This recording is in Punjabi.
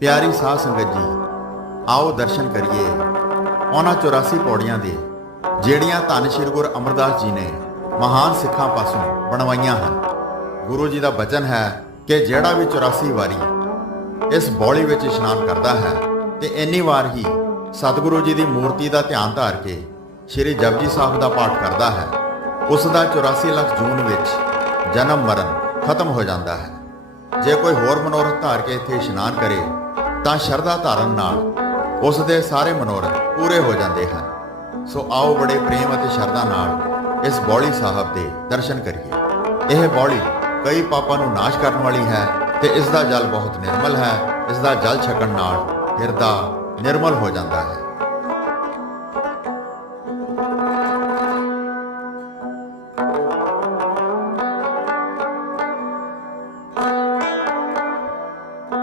ਪਿਆਰੀ ਸਾਧ ਸੰਗਤ ਜੀ, ਆਓ ਦਰਸ਼ਨ ਕਰੀਏ। ਉਹਨਾਂ 84 ਪੌੜੀਆਂ ਦੇ, ਜਿਹੜੀਆਂ ਧੰਨ ਸ਼੍ਰੀ ਗੁਰੂ ਅਮਰਦਾਸ ਜੀ ਨੇ ਮਹਾਨ ਸਿੱਖਾਂ ਪਾਸੋਂ ਬਣਵਾਈਆਂ ਹਨ। ਗੁਰੂ ਜੀ ਦਾ ਬਚਨ ਹੈ ਕਿ ਜਿਹੜਾ ਵੀ 84 ਵਾਰੀ ਇਸ ਬੌਲੀ ਵਿੱਚ ਇਸ਼ਨਾਨ ਕਰਦਾ ਹੈ, ਤੇ ਇੰਨੀ ਵਾਰ ਹੀ ਸਤਿਗੁਰੂ ਜੀ ਦੀ ਮੂਰਤੀ ਦਾ ਧਿਆਨ ਧਾਰ ਕੇ ਸ਼੍ਰੀ ਜਪਜੀ ਸਾਹਿਬ ਦਾ ਪਾਠ ਕਰਦਾ ਹੈ। ਉਸ ਦਾ 84 ਲੱਖ ਜੂਨ ਵਿੱਚ ਜਨਮ ਮਰਨ ਖਤਮ ਹੋ ਜਾਂਦਾ ਹੈ। ਜੇ ਕੋਈ ਹੋਰ ਮਨੋਰਥ ਧਾਰ ਕੇ ਇੱਥੇ ਇਸ਼ਨਾਨ ਕਰੇ ਤਾਂ ਸ਼ਰਧਾ ਧਾਰਨ ਨਾਲ ਉਸ ਦੇ ਸਾਰੇ ਮਨੋਰਥ ਪੂਰੇ ਹੋ ਜਾਂਦੇ ਹਨ। ਸੋ ਆਓ ਬੜੇ ਪ੍ਰੇਮ ਅਤੇ ਸ਼ਰਧਾ ਨਾਲ ਇਸ ਬੌਲੀ ਸਾਹਿਬ ਦੇ ਦਰਸ਼ਨ ਕਰੀਏ। ਇਹ ਬੌਲੀ ਕਈ ਪਾਪਾਂ ਨੂੰ ਨਾਸ਼ ਕਰਨ ਵਾਲੀ ਹੈ ਤੇ ਇਸ ਦਾ ਜਲ ਬਹੁਤ ਨਿਰਮਲ ਹੈ। ਇਸ ਦਾ ਜਲ ਛਕਣ ਨਾਲ ਹਿਰਦਾ ਨਿਰਮਲ ਹੋ ਜਾਂਦਾ ਹੈ।